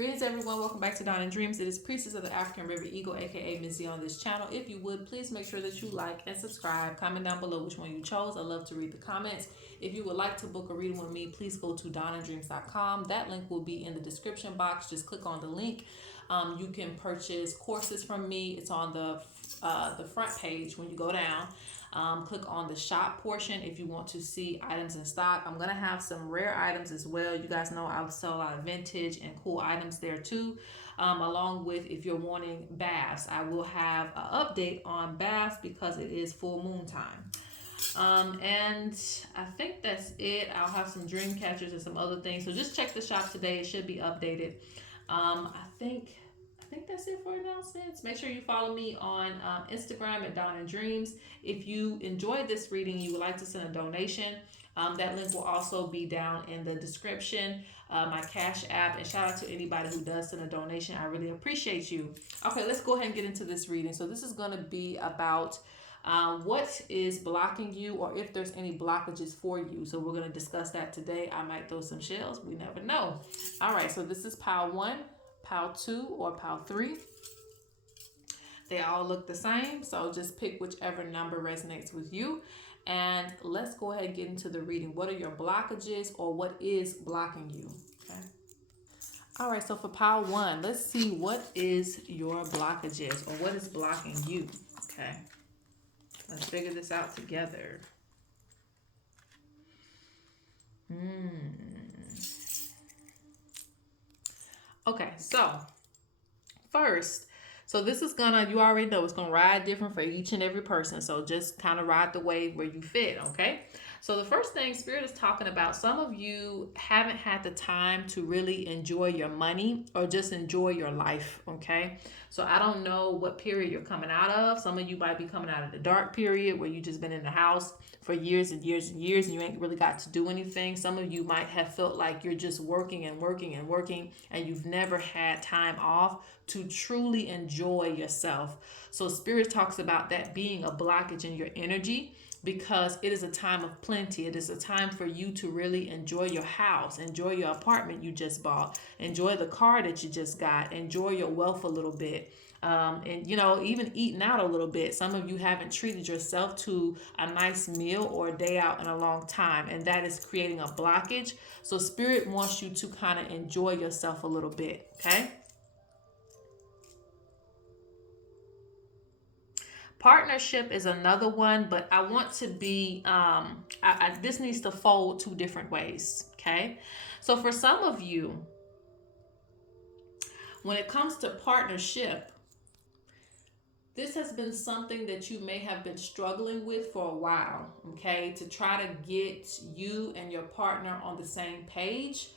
Greetings everyone, welcome back to Dawn and Dreams. It is Priestess of the African River Eagle, aka Ms.Z on this channel. If you would, please make sure that you like and subscribe. Comment down below which one you chose. I love to read the comments. If you would like to book a reading with me, please go to dawnanddreams.com. That link will be in the description box. Just click on the link. You can purchase courses from me. It's on the front page when you go down. Click on the shop portion if you want to see items in stock. I'm gonna have some rare items as well. You guys know I sell a lot of vintage and cool items there too. Along with, if you're wanting baths, I will have an update on baths because it is full moon time. And I think that's it. I'll have some Dreamcatchers and some other things. So just check the shop today. It should be updated. I think that's it for announcements. Make sure you follow me on Instagram at Dawn and Dreams. If you enjoyed this reading, you would like to send a donation, that link will also be down in the description. My Cash App, and shout out to anybody who does send a donation. I really appreciate you. Okay, let's go ahead and get into this reading. So this is going to be about what is blocking you, or if there's any blockages for you. So we're going to discuss that today. I might throw some shells. We never know. All right, so this is pile 1. Pile 2 or pile 3. They all look the same, so just pick whichever number resonates with you. And let's go ahead and get into the reading. What are your blockages, or what is blocking you? Okay. All right, so for pile 1, let's see what is your blockages, or what is blocking you. Okay. Let's figure this out together. Okay, so first, so this is gonna, you already know it's gonna ride different for each and every person. So just kind of ride the wave where you fit, okay? So the first thing Spirit is talking about, some of you haven't had the time to really enjoy your money or just enjoy your life, okay? So I don't know what period you're coming out of. Some of you might be coming out of the dark period where you just been in the house for years and years and years and you ain't really got to do anything. Some of you might have felt like you're just working and working and working and you've never had time off to truly enjoy yourself. So Spirit talks about that being a blockage in your energy, because it is a time of plenty. It is a time for you to really enjoy your house, enjoy your apartment you just bought, enjoy the car that you just got, enjoy your wealth a little bit. And you know, even eating out a little bit. Some of you haven't treated yourself to a nice meal or a day out in a long time, and that is creating a blockage. So Spirit wants you to kind of enjoy yourself a little bit, okay? Partnership is another one, but I want to be, this needs to fold 2 different ways, okay? So for some of you, when it comes to partnership, this has been something that you may have been struggling with for a while, okay? To try to get you and your partner on the same page,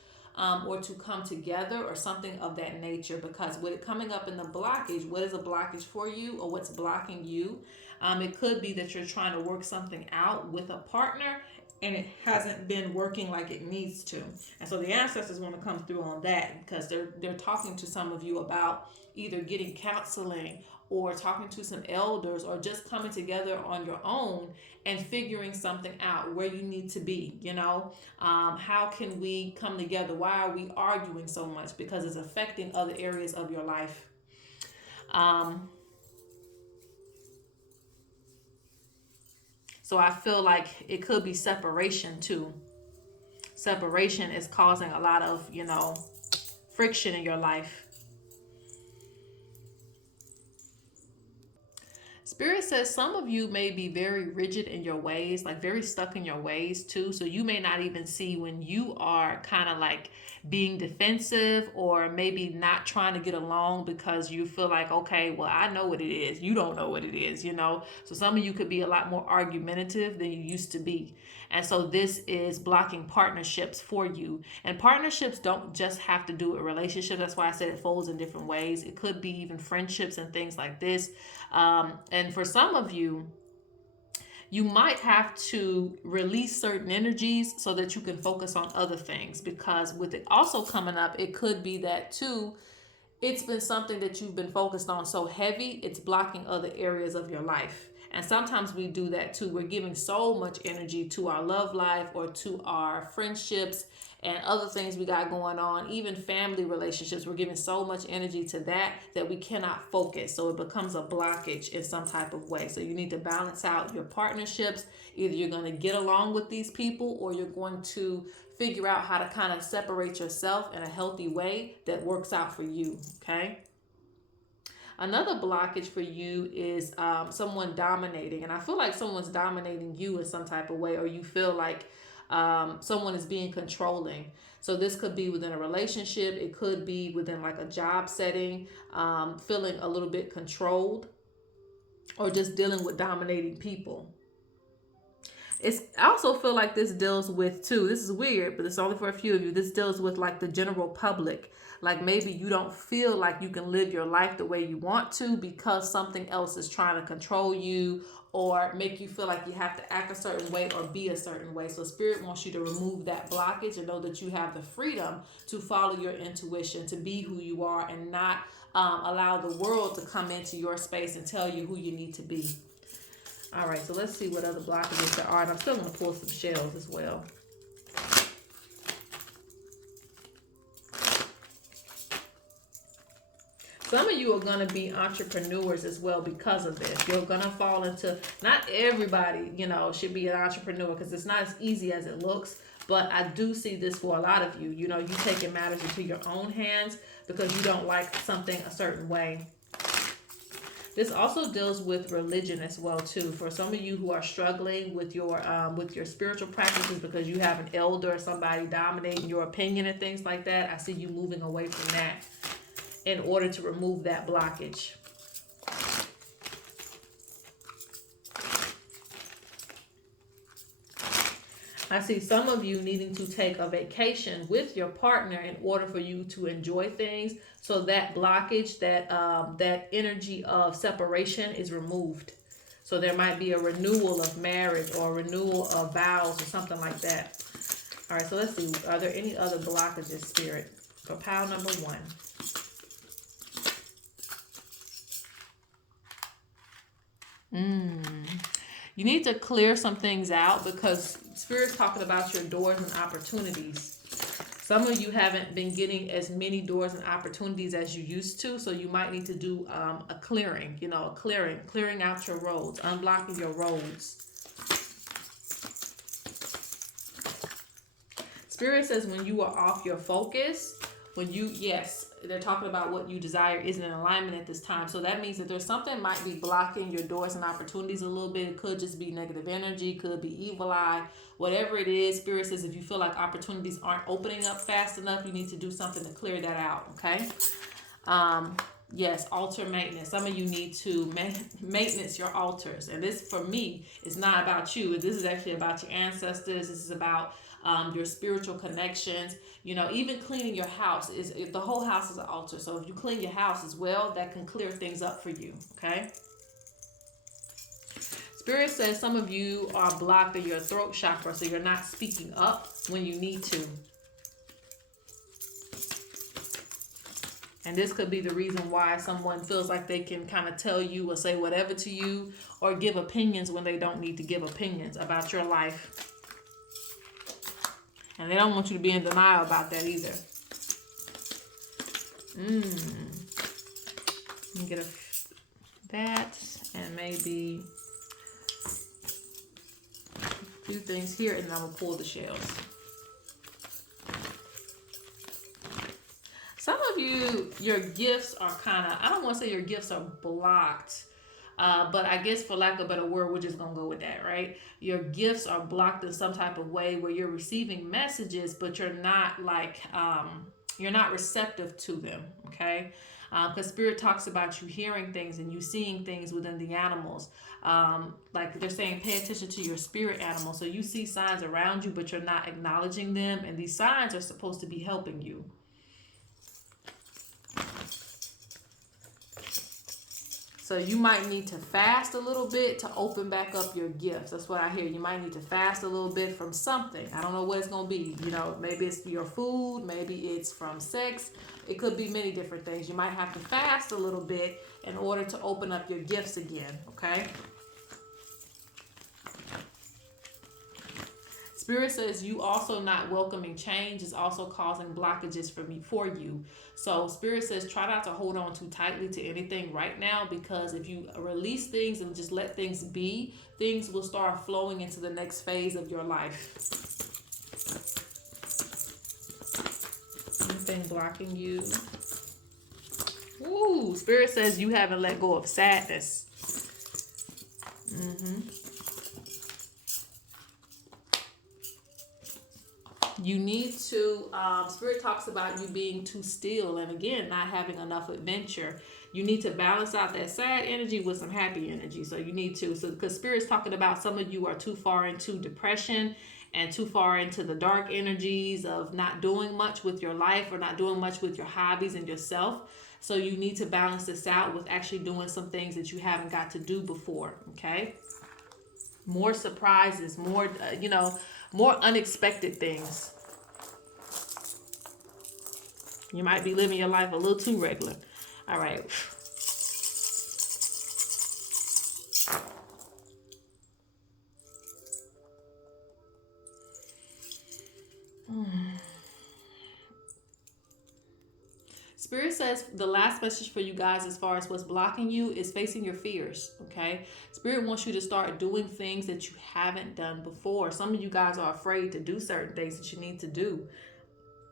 or to come together or something of that nature. Because with it coming up in the blockage, what is a blockage for you, or what's blocking you? It could be that you're trying to work something out with a partner and it hasn't been working like it needs to. And so the ancestors want to come through on that, because they're talking to some of you about either getting counseling or talking to some elders, or just coming together on your own and figuring something out where you need to be. You know, how can we come together? Why are we arguing so much? Because it's affecting other areas of your life. So I feel like it could be separation too. Separation is causing a lot of, you know, friction in your life. Spirit says some of you may be very rigid in your ways, like very stuck in your ways too. So you may not even see when you are kind of like being defensive, or maybe not trying to get along because you feel like, okay, well, I know what it is. You don't know what it is, you know? So some of you could be a lot more argumentative than you used to be. And so this is blocking partnerships for you. And partnerships don't just have to do with relationships. That's why I said it folds in different ways. It could be even friendships and things like this. And for some of you, you might have to release certain energies so that you can focus on other things. Because with it also coming up, it could be that too, it's been something that you've been focused on so heavy, it's blocking other areas of your life. And sometimes we do that too. We're giving so much energy to our love life or to our friendships and other things we got going on. Even family relationships, we're giving so much energy to that we cannot focus. So it becomes a blockage in some type of way. So you need to balance out your partnerships. Either you're going to get along with these people, or you're going to figure out how to kind of separate yourself in a healthy way that works out for you. Okay. Another blockage for you is someone dominating. And I feel like someone's dominating you in some type of way, or you feel like someone is being controlling. So this could be within a relationship. It could be within like a job setting, feeling a little bit controlled, or just dealing with dominating people. I also feel like this deals with too, this is weird, but it's only for a few of you. This deals with like the general public. Like maybe you don't feel like you can live your life the way you want to because something else is trying to control you or make you feel like you have to act a certain way or be a certain way. So Spirit wants you to remove that blockage and know that you have the freedom to follow your intuition, to be who you are, and not allow the world to come into your space and tell you who you need to be. All right, so let's see what other blockages there are. And I'm still going to pull some shells as well. Some of you are going to be entrepreneurs as well because of this. You're going to fall into, not everybody, should be an entrepreneur because it's not as easy as it looks. But I do see this for a lot of you. You taking matters into your own hands because you don't like something a certain way. This also deals with religion as well too. For some of you who are struggling with your spiritual practices because you have an elder or somebody dominating your opinion and things like that, I see you moving away from that in order to remove that blockage. I see some of you needing to take a vacation with your partner in order for you to enjoy things. So that blockage, that energy of separation is removed. So there might be a renewal of marriage or a renewal of vows or something like that. All right, so let's see. Are there any other blockages, Spirit? For pile number 1. You need to clear some things out because Spirit's talking about your doors and opportunities. Some of you haven't been getting as many doors and opportunities as you used to, so you might need to do a clearing, clearing out your roads, unblocking your roads. Spirit says when you are off your focus, they're talking about what you desire isn't in alignment at this time. So that means that there's something might be blocking your doors and opportunities a little bit. It could just be negative energy, could be evil eye, whatever it is. Spirit says if you feel like opportunities aren't opening up fast enough, you need to do something to clear that out, okay? Yes, altar maintenance. Some of you need to maintenance your altars. And this, for me, is not about you. This is actually about your ancestors. This is about your spiritual connections. Even cleaning your house the whole house is an altar. So if you clean your house as well, that can clear things up for you. Okay. Spirit says some of you are blocked in your throat chakra, so you're not speaking up when you need to. And this could be the reason why someone feels like they can kind of tell you or say whatever to you or give opinions when they don't need to give opinions about your life. And they don't want you to be in denial about that either. Let me get that and maybe a few things here, and then I'm going to pull the shells. Some of you, your gifts are I don't want to say your gifts are blocked. But I guess for lack of a better word, we're just going to go with that, right? Your gifts are blocked in some type of way where you're receiving messages, but you're not you're not receptive to them, okay? Because Spirit talks about you hearing things and you seeing things within the animals. Like they're saying, pay attention to your spirit animal. So you see signs around you, but you're not acknowledging them. And these signs are supposed to be helping you. So you might need to fast a little bit to open back up your gifts. That's what I hear. You might need to fast a little bit from something. I don't know what it's going to be. Maybe it's your food. Maybe it's from sex. It could be many different things. You might have to fast a little bit in order to open up your gifts again. Okay? Spirit says you also not welcoming change is also causing blockages for you. So Spirit says try not to hold on too tightly to anything right now, because if you release things and just let things be, things will start flowing into the next phase of your life. Anything blocking you? Ooh, Spirit says you haven't let go of sadness. You need to, Spirit talks about you being too still, and again, not having enough adventure. You need to balance out that sad energy with some happy energy. So you need to, so because Spirit's talking about some of you are too far into depression and too far into the dark energies of not doing much with your life or not doing much with your hobbies and yourself. So you need to balance this out with actually doing some things that you haven't got to do before, okay? More surprises, more, more unexpected things. You might be living your life a little too regular. All right. Spirit says the last message for you guys as far as what's blocking you is facing your fears, okay? Spirit wants you to start doing things that you haven't done before. Some of you guys are afraid to do certain things that you need to do.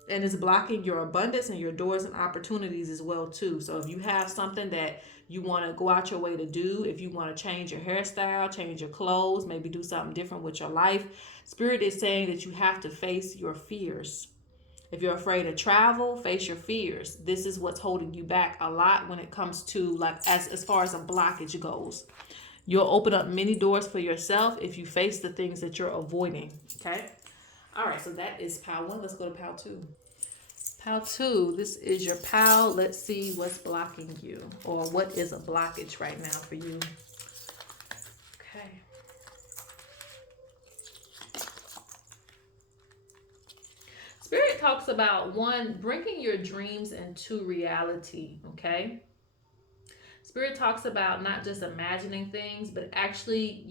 And it's blocking your abundance and your doors and opportunities as well too. So if you have something that you want to go out your way to do, if you want to change your hairstyle, change your clothes, maybe do something different with your life, Spirit is saying that you have to face your fears. If you're afraid to travel, face your fears. This is what's holding you back a lot when it comes to, like, as far as a blockage goes. You'll open up many doors for yourself if you face the things that you're avoiding. Okay. All right. So that is pile 1. Let's go to pile 2. Pile 2. This is your pile. Let's see what's blocking you, or what is a blockage right now for you. Okay. Spirit talks about, 1, bringing your dreams into reality, okay? Spirit talks about not just imagining things, but actually,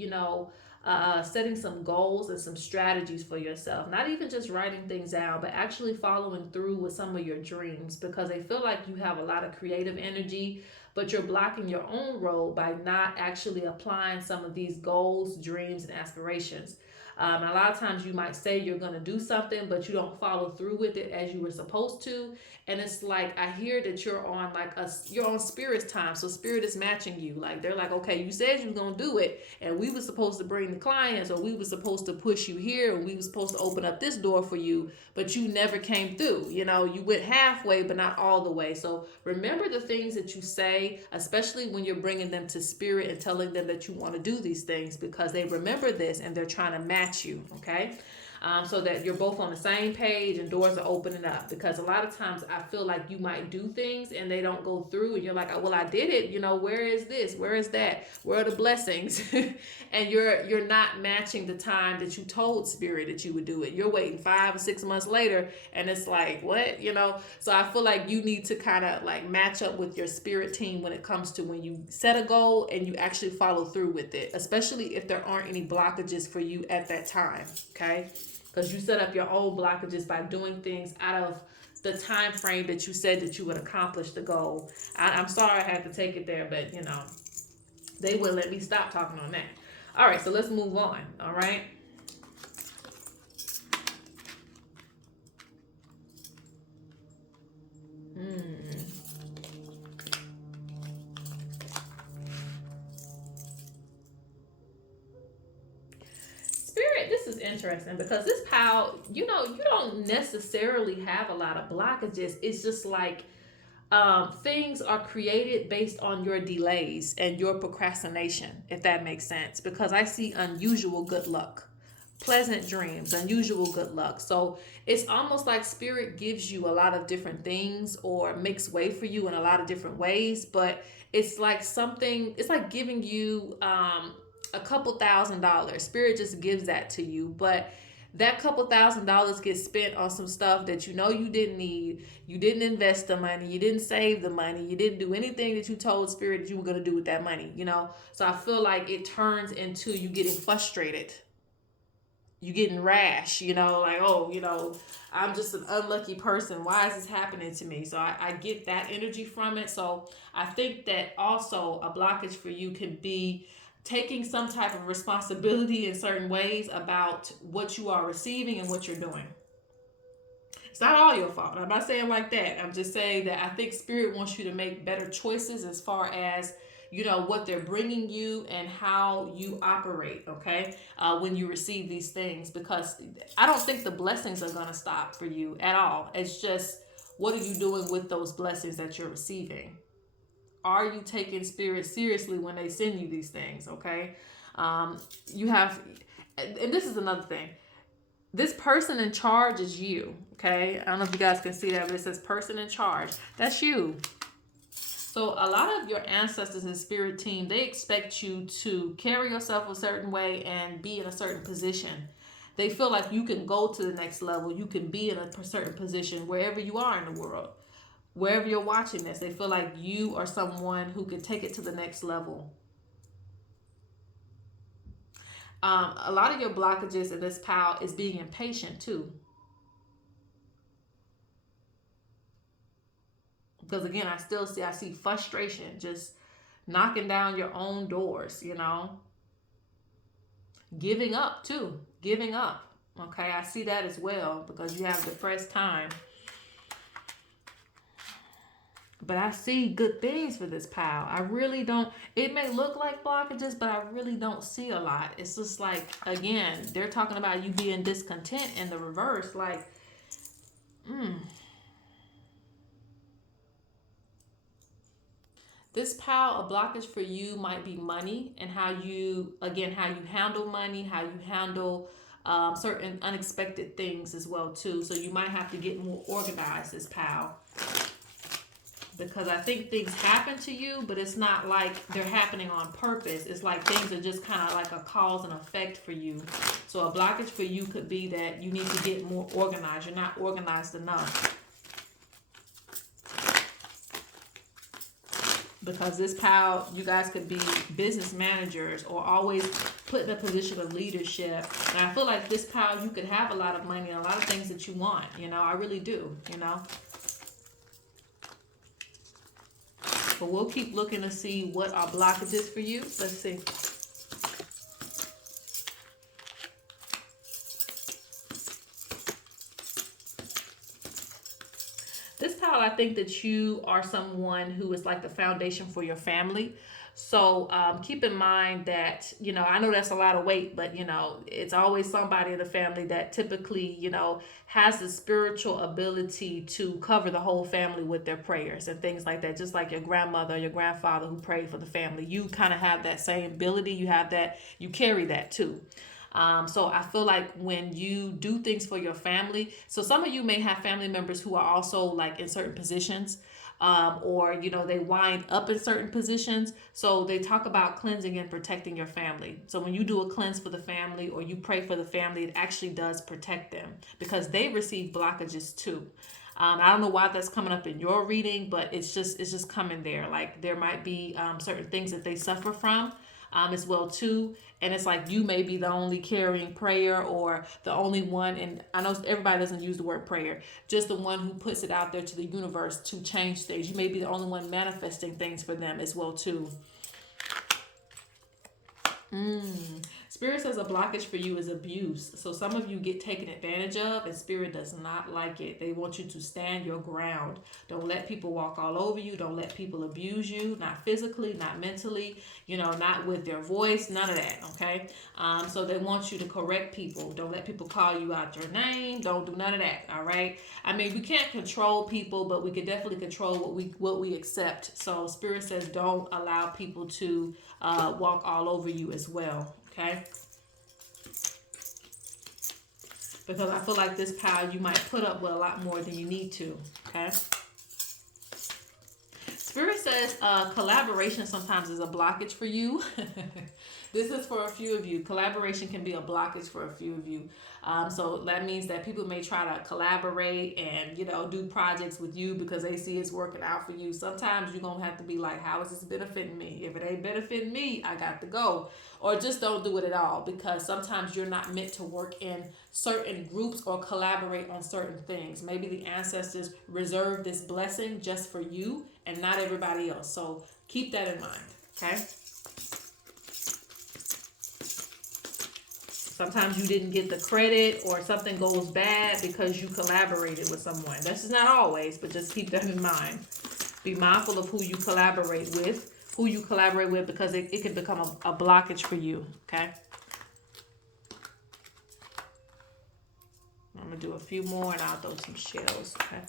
setting some goals and some strategies for yourself. Not even just writing things down, but actually following through with some of your dreams, because they feel like you have a lot of creative energy, but you're blocking your own road by not actually applying some of these goals, dreams, and aspirations. And a lot of times you might say you're going to do something, but you don't follow through with it as you were supposed to. And it's like, I hear that you're on you're on Spirit's time. So Spirit is matching you. Like, they're like, okay, you said you were going to do it, and we were supposed to bring the clients, or we were supposed to push you here, and we were supposed to open up this door for you, but you never came through. You went halfway, but not all the way. So remember the things that you say, especially when you're bringing them to Spirit and telling them that you want to do these things, because they remember this and they're trying to match you, okay? So that you're both on the same page and doors are opening up. Because a lot of times I feel like you might do things and they don't go through, and you're like, well, I did it. Where is this? Where is that? Where are the blessings? And you're not matching the time that you told Spirit that you would do it. You're waiting 5 or 6 months later, and it's like, what? So I feel like you need to kind of like match up with your Spirit team when it comes to when you set a goal and you actually follow through with it, especially if there aren't any blockages for you at that time, okay? Because you set up your own blockages by doing things out of the time frame that you said that you would accomplish the goal. I'm sorry I had to take it there, but they wouldn't let me stop talking on that. All right, so let's move on. All right. This is interesting, because this pile, you don't necessarily have a lot of blockages. It's just like things are created based on your delays and your procrastination, if that makes sense. Because I see unusual good luck, pleasant dreams, unusual good luck. So it's almost like Spirit gives you a lot of different things, or makes way for you in a lot of different ways. But it's like it's like giving you a couple $1,000s. Spirit just gives that to you, but that couple $1,000s gets spent on some stuff that you didn't need. You didn't invest the money. You didn't save the money. You didn't do anything that you told Spirit that you were going to do with that money. So I feel like it turns into you getting frustrated. you getting rash, like, oh, I'm just an unlucky person. Why is this happening to me? So I get that energy from it. So I think that also a blockage for you can be taking some type of responsibility in certain ways about what you are receiving and what you're doing. It's not all your fault. I'm not saying like that. I'm just saying that I think spirit wants you to make better choices as far as what they're bringing you and how you operate. Okay, when you receive these things, because I don't think the blessings are gonna stop for you at all. It's just, what are you doing with those blessings that you're receiving? Are you taking spirit seriously when they send you these things? Okay, you have, and this is another thing, this person in charge is you. Okay, I don't know if you guys can see that, but it says person in charge. That's you. So a lot of your ancestors and spirit team, they expect you to carry yourself a certain way and be in a certain position. They feel like you can go to the next level. You can be in a certain position wherever you are in the world. Wherever you're watching this, they feel like you are someone who can take it to the next level. A lot of your blockages in this pile is being impatient too. Because again, I see frustration, just knocking down your own doors, giving up too, giving up. Okay, I see that as well, because you have depressed time. But I see good things for this pile. I really don't. It may look like blockages, but I really don't see a lot. It's just like, again, they're talking about you being discontent in the reverse. Like, this pile, a blockage for you might be money, and how you handle money, how you handle certain unexpected things as well too. So you might have to get more organized, this pile. Because I think things happen to you, but it's not like they're happening on purpose. It's like things are just kind of like a cause and effect for you. So a blockage for you could be that you need to get more organized. You're not organized enough. Because this pile, you guys could be business managers or always put in a position of leadership. And I feel like this pile, you could have a lot of money and a lot of things that you want. I really do, But we'll keep looking to see what our blockage is for you. Let's see. This pile, I think that you are someone who is like the foundation for your family. So keep in mind that, I know that's a lot of weight, but, it's always somebody in the family that typically, has the spiritual ability to cover the whole family with their prayers and things like that. Just like your grandmother or your grandfather who prayed for the family. You kind of have that same ability. You have that, you carry that too. So I feel like when you do things for your family, so some of you may have family members who are also like in certain positions, or they wind up in certain positions. So they talk about cleansing and protecting your family. So when you do a cleanse for the family or you pray for the family, it actually does protect them, because they receive blockages too. I don't know why that's coming up in your reading, but it's just coming there. Like there might be certain things that they suffer from as well too. And it's like you may be the only carrying prayer, or the only one, and I know everybody doesn't use the word prayer, just the one who puts it out there to the universe to change things. You may be the only one manifesting things for them as well too. Spirit says a blockage for you is abuse. So some of you get taken advantage of, and Spirit does not like it. They want you to stand your ground. Don't let people walk all over you. Don't let people abuse you, not physically, not mentally, not with their voice, none of that, okay? So they want you to correct people. Don't let people call you out your name. Don't do none of that, all right? I mean, we can't control people, but we can definitely control what we accept. So Spirit says don't allow people to walk all over you as well. Okay, because I feel like this pile, you might put up with a lot more than you need to. Okay, Spirit says collaboration sometimes is a blockage for you. This is for a few of you. Collaboration can be a blockage for a few of you. So that means that people may try to collaborate and, do projects with you because they see it's working out for you. Sometimes you're going to have to be like, how is this benefiting me? If it ain't benefiting me, I got to go. Or just don't do it at all, because sometimes you're not meant to work in certain groups or collaborate on certain things. Maybe the ancestors reserved this blessing just for you and not everybody else. So keep that in mind, okay? Sometimes you didn't get the credit or something goes bad because you collaborated with someone. This is not always, but just keep that in mind. Be mindful of who you collaborate with, because it can become a blockage for you, okay? I'm going to do a few more and I'll throw some shells, okay?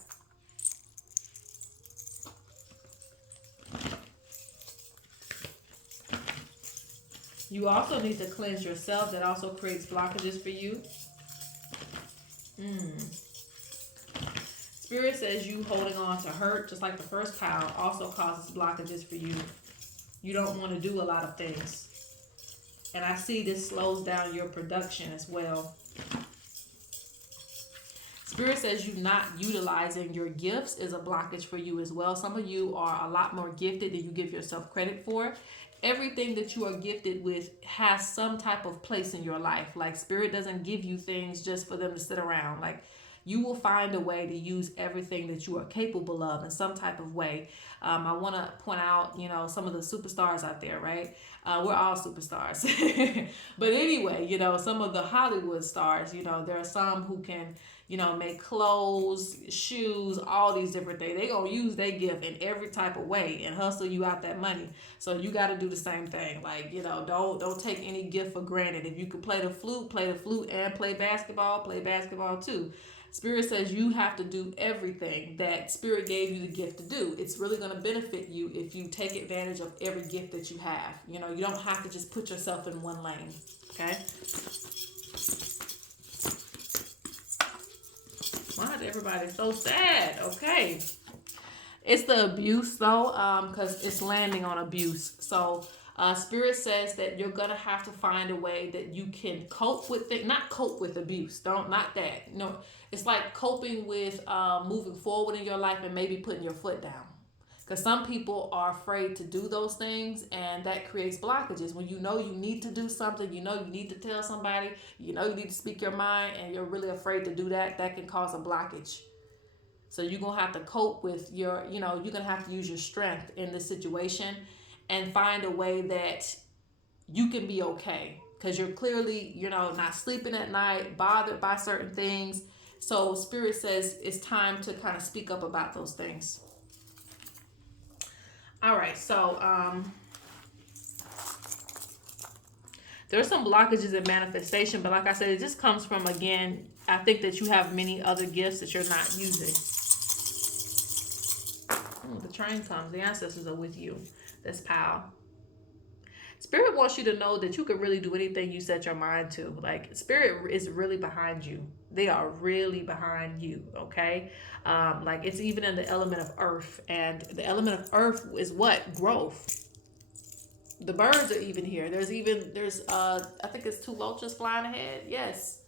You also need to cleanse yourself. That also creates blockages for you. Spirit says you holding on to hurt, just like the first pile, also causes blockages for you. You don't want to do a lot of things. And I see this slows down your production as well. Spirit says you not utilizing your gifts is a blockage for you as well. Some of you are a lot more gifted than you give yourself credit for. Everything that you are gifted with has some type of place in your life. Like, Spirit doesn't give you things just for them to sit around. Like, you will find a way to use everything that you are capable of in some type of way. I want to point out, some of the superstars out there, right? We're all superstars. But anyway, some of the Hollywood stars, there are some who can, make clothes, shoes, all these different things. They gonna use their gift in every type of way and hustle you out that money. So you got to do the same thing. Like, don't take any gift for granted. If you can play the flute and play basketball too. Spirit says you have to do everything that Spirit gave you the gift to do. It's really going to benefit you if you take advantage of every gift that you have. You don't have to just put yourself in one lane. Okay? Why is everybody so sad? Okay. It's the abuse, though, because it's landing on abuse. So Spirit says that you're going to have to find a way that you can cope with it. Not cope with abuse. Not that. It's like coping with moving forward in your life and maybe putting your foot down. Because some people are afraid to do those things, and that creates blockages. When you need to do something, you need to tell somebody, you need to speak your mind, and you're really afraid to do that, that can cause a blockage. So you're going to have to cope with you're going to have to use your strength in this situation and find a way that you can be okay. Because you're clearly, not sleeping at night, bothered by certain things. So Spirit says it's time to kind of speak up about those things. All right, so there's some blockages in manifestation, but like I said, it just comes from, again, I think that you have many other gifts that you're not using. The train comes. The ancestors are with you. This pile. Spirit wants you to know that you can really do anything you set your mind to. Like, Spirit is really behind you. They are really behind you, okay? Like, it's even in the element of earth. And the element of earth is what? Growth. The birds are even here. There's I think it's 2 vultures flying ahead. Yes.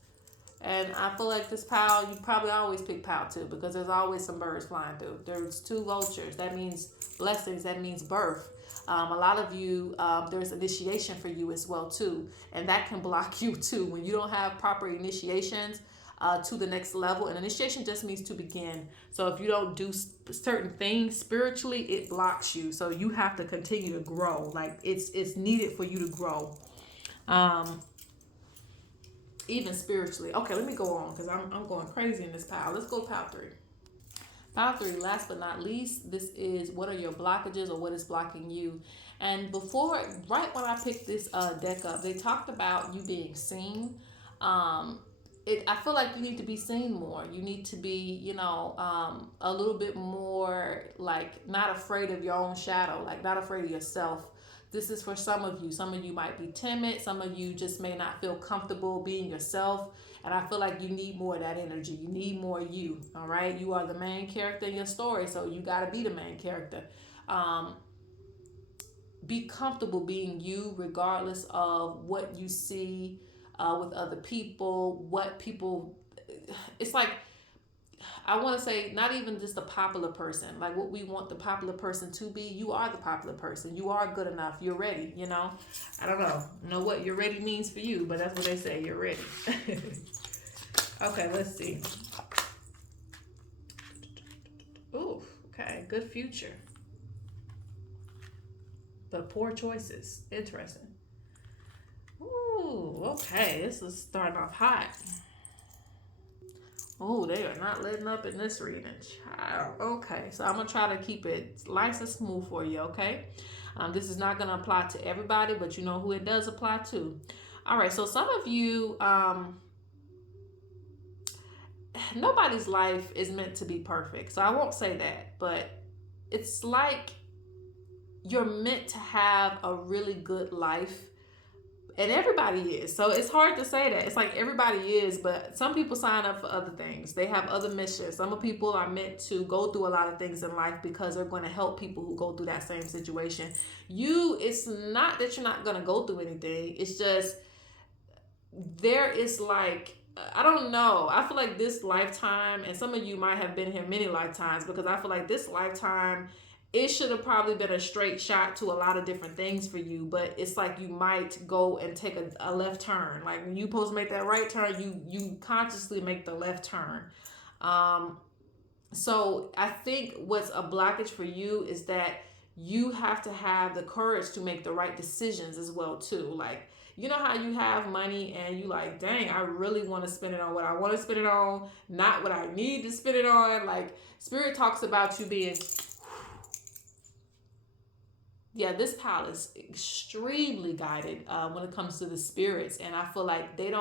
And I feel like this pile, you probably always pick pile too, because there's always some birds flying through. There's 2 vultures. That means blessings. That means birth. A lot of you, there's initiation for you as well too. And that can block you too. When you don't have proper initiations to the next level. And initiation just means to begin. So if you don't do certain things spiritually, it blocks you. So you have to continue to grow. Like, it's needed for you to grow. Even spiritually. Okay, let me go on because I'm going crazy in this pile. Let's go pile 3. Pile 3, last but not least, this is what are your blockages or what is blocking you. And right when I picked this deck up, they talked about you being seen. I feel like you need to be seen more. You need to be, a little bit more, like, not afraid of your own shadow, like not afraid of yourself. This is for some of you. Some of you might be timid. Some of you just may not feel comfortable being yourself. And I feel like you need more of that energy. You need more you, all right? You are the main character in your story, so you got to be the main character. Be comfortable being you regardless of what you see with other people, what people, it's like, I want to say not even just a popular person, like what we want the popular person to be. You are the popular person. You are good enough. You're ready, you know. I don't know what you're ready means for you, but that's what they say. You're ready. Okay, let's see. Ooh, okay, good future, but poor choices. Interesting. Ooh, okay, this is starting off hot. Oh, they are not letting up in this reading, child. Okay, so I'm gonna try to keep it nice and smooth for you. Okay, this is not gonna apply to everybody, but you know who it does apply to. All right, so some of you, nobody's life is meant to be perfect, so I won't say that, but it's like you're meant to have a really good life, and everybody is. So it's hard to say that. It's like everybody is, but some people sign up for other things. They have other missions. Some people are meant to go through a lot of things in life because they're going to help people who go through that same situation. It's not that you're not going to go through anything. It's just there is like, I don't know. I feel like this lifetime, and some of you might have been here many lifetimes, because I feel like this lifetime, it should have probably been a straight shot to a lot of different things for you, but it's like you might go and take a left turn. Like when you supposed to make that right turn, you consciously make the left turn. So I think what's a blockage for you is that you have to have the courage to make the right decisions as well too. Like, you know how you have money and you like, dang, I really want to spend it on what I want to spend it on, not what I need to spend it on. Like Spirit talks about you being, yeah, this pile is extremely guided when it comes to the spirits, and I feel like they're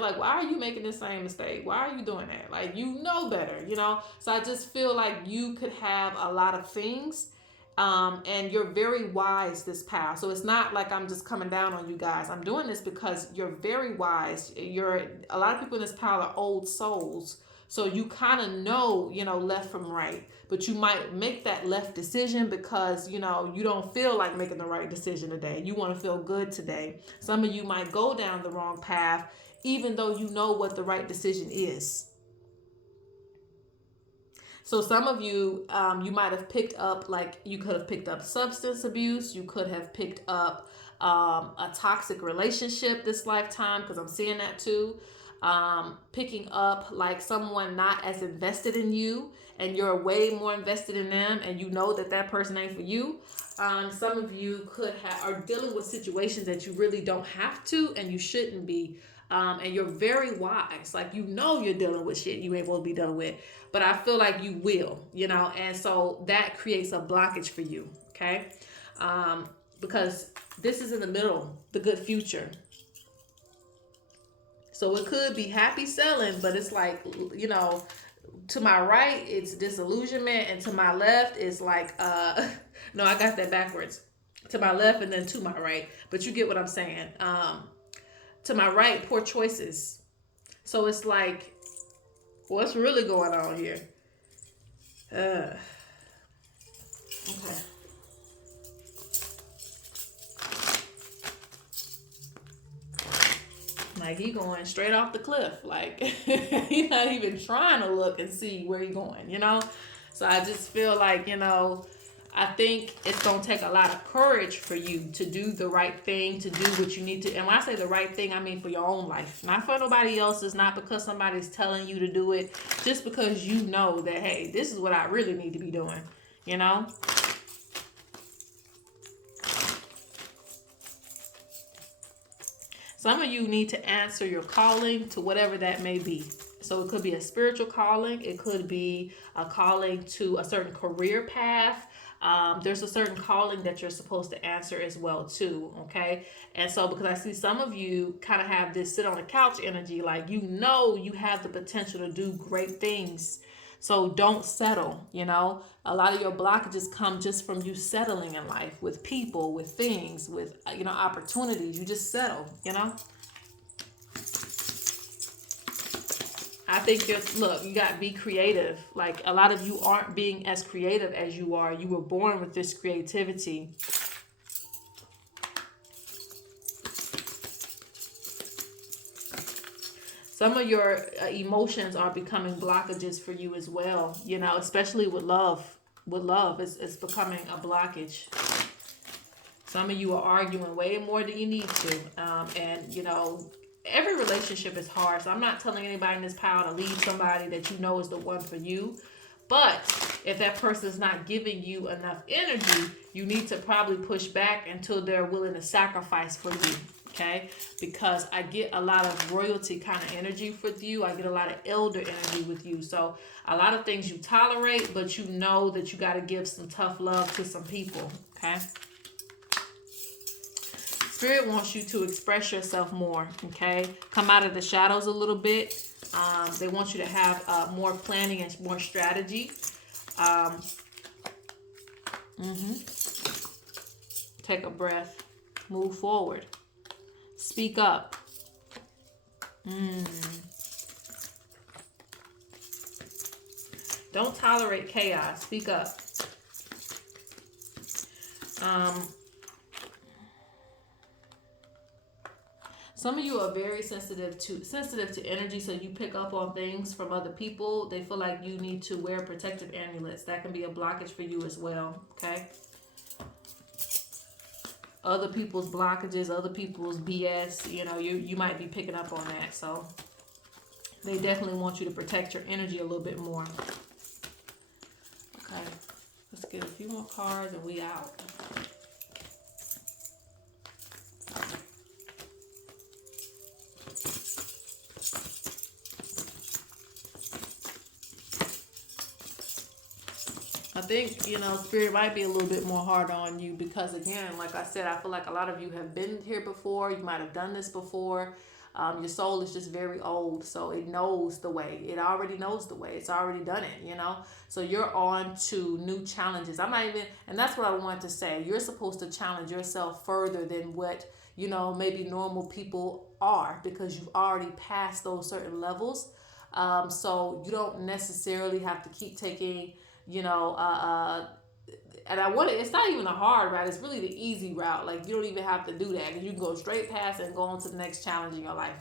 like, why are you making the same mistake? Why are you doing that? Like, you know better, you know? So I just feel like you could have a lot of things, and you're very wise, this pal. So it's not like I'm just coming down on you guys. I'm doing this because you're very wise. A lot of people in this pal are old souls. So you kind of know, left from right, but you might make that left decision because, you don't feel like making the right decision today. You want to feel good today. Some of you might go down the wrong path, even though you know what the right decision is. So some of you, you might have picked up, like you could have picked up substance abuse. You could have picked up a toxic relationship this lifetime, because I'm seeing that too. Picking up like someone not as invested in you, and you're way more invested in them, and you know that person ain't for you. Some of you are dealing with situations that you really don't have to, and you shouldn't be. And you're very wise. Like, you're dealing with shit you ain't supposed to be dealing with. But I feel like you will, and so that creates a blockage for you, okay? Because this is in the middle, the good future. So it could be happy selling, but it's like, to my right, it's disillusionment, and to my left, it's like, no, I got that backwards. To my left and then to my right, but you get what I'm saying. To my right, poor choices. So it's like, what's really going on here? Okay. Like, he going straight off the cliff. Like, he's not even trying to look and see where he going, So I just feel like, I think it's going to take a lot of courage for you to do the right thing, to do what you need to. And when I say the right thing, I mean for your own life. Not for nobody else's, not because somebody's telling you to do it. Just because you know that, hey, this is what I really need to be doing, Some of you need to answer your calling to whatever that may be. So it could be a spiritual calling. It could be a calling to a certain career path. There's a certain calling that you're supposed to answer as well too, okay? And so because I see some of you kind of have this sit on the couch energy, like you have the potential to do great things. So don't settle, A lot of your blockages come just from you settling in life with people, with things, with, opportunities. You just settle, I think you got to be creative. Like, a lot of you aren't being as creative as you are. You were born with this creativity. Some of your emotions are becoming blockages for you as well, you know, especially with love. With love, it's becoming a blockage. Some of you are arguing way more than you need to. And, you know, every relationship is hard. So I'm not telling anybody in this pile to leave somebody that you know is the one for you. But if that person is not giving you enough energy, you need to probably push back until they're willing to sacrifice for you. Okay? Because I get a lot of royalty kind of energy with you. I get a lot of elder energy with you. So a lot of things you tolerate, but you know that you got to give some tough love to some people. Okay? Spirit wants you to express yourself more, okay? Come out of the shadows a little bit. They want you to have more planning and more strategy. Take a breath. Move forward. Speak up. Don't tolerate chaos. Speak up. Some of you are very sensitive to energy, so you pick up on things from other people. They feel like you need to wear protective amulets. That can be a blockage for you as well, okay? Other people's blockages, other people's BS, you know, you might be picking up on that. So they definitely want you to protect your energy a little bit more. Okay, let's get a few more cards and we out. I think, you know, Spirit might be a little bit more hard on you because, again, like I said, I feel like a lot of you have been here before. You might have done this before. Your soul is just very old, so it knows the way. It already knows the way. It's already done it, you know? So you're on to new challenges. I'm not even, and that's what I wanted to say. You're supposed to challenge yourself further than what, you know, maybe normal people are, because you've already passed those certain levels. So you don't necessarily have to keep taking, you know, and it's not even a hard route. It's really the easy route. Like, you don't even have to do that. You can go straight past and go on to the next challenge in your life.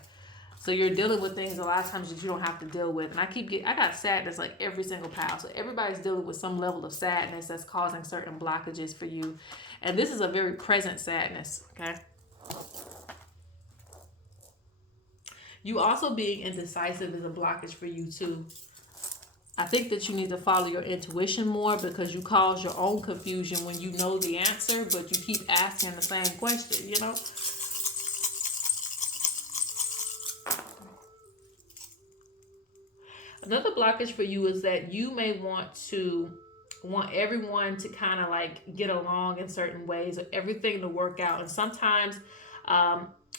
So you're dealing with things a lot of times that you don't have to deal with. And I got sadness like every single pile. So everybody's dealing with some level of sadness that's causing certain blockages for you. And this is a very present sadness, okay? You also being indecisive is a blockage for you too. I think that you need to follow your intuition more, because you cause your own confusion when you know the answer, but you keep asking the same question, you know? Another blockage for you is that you may want everyone to kind of like get along in certain ways, or everything to work out. And sometimes,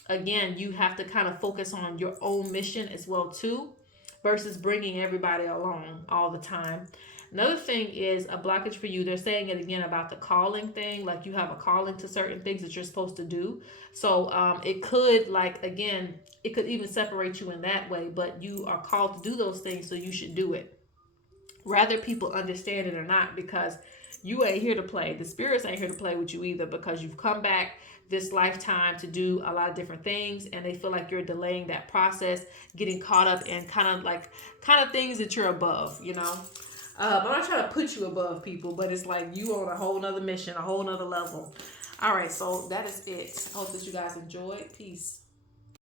again, you have to kind of focus on your own mission as well too, versus bringing everybody along all the time. Another thing is a blockage for you. They're saying it again about the calling thing. Like, you have a calling to certain things that you're supposed to do. So it could, like, again, it could even separate you in that way. But you are called to do those things, so you should do it, whether people understand it or not, because you ain't here to play. The spirits ain't here to play with you either, because you've come back this lifetime to do a lot of different things, and they feel like you're delaying that process, getting caught up in kind of things that you're above, you know. I'm not trying to put you above people, but it's like you on a whole nother mission, a whole nother level. All right, so that is it. I hope that you guys enjoyed. Peace.